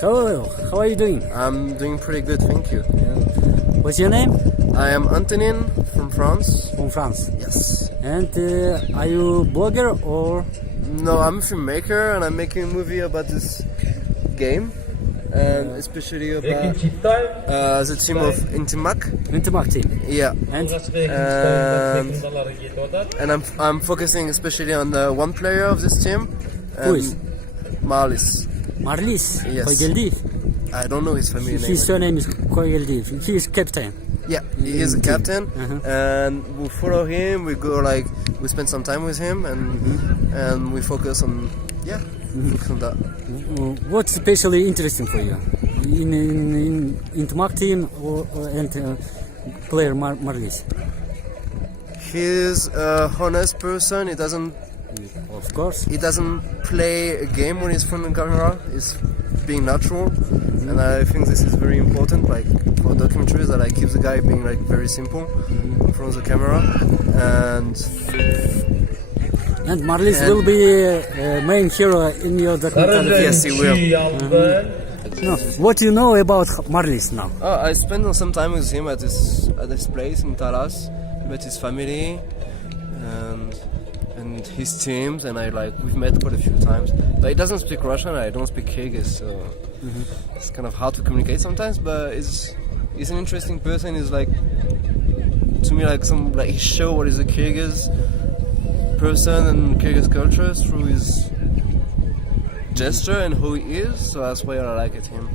How are you doing? I'm doing pretty good, thank you. What's your name? I am Antonin from France. From France. Yes. And are you blogger or? No, I'm a filmmaker and I'm making a movie about this game. And especially about the team of Intimac. Intimac team. Yeah. And And I'm focusing especially on the one player of this team. Who is? Marlis. Marlis Yes. Koygeldiv. I don't know his family name. His surname is Koygeldiv. He is captain. Yeah, he is a captain, and we follow him. We go we spend some time with him, and we focus on focus on that. What's especially interesting for you in Intimac team and player Marlis? He's a honest person. He doesn't play a game when he's in front of the camera. He's being natural, and I think this is very important. Like for documentaries, that keeps the guy being very simple in front of the camera, And Marlis will be a main hero in your documentary. Yes, he will. No. What do you know about Marlis now? I spent some time with him at this place in Talas. Met his family and his teams, and we've met quite a few times. But he doesn't speak Russian. I don't speak Kyrgyz, so it's kind of hard to communicate sometimes. But he's an interesting person. He's to me he show what is a Kyrgyz person and Kyrgyz culture through his gesture and who he is. So that's why I like it him.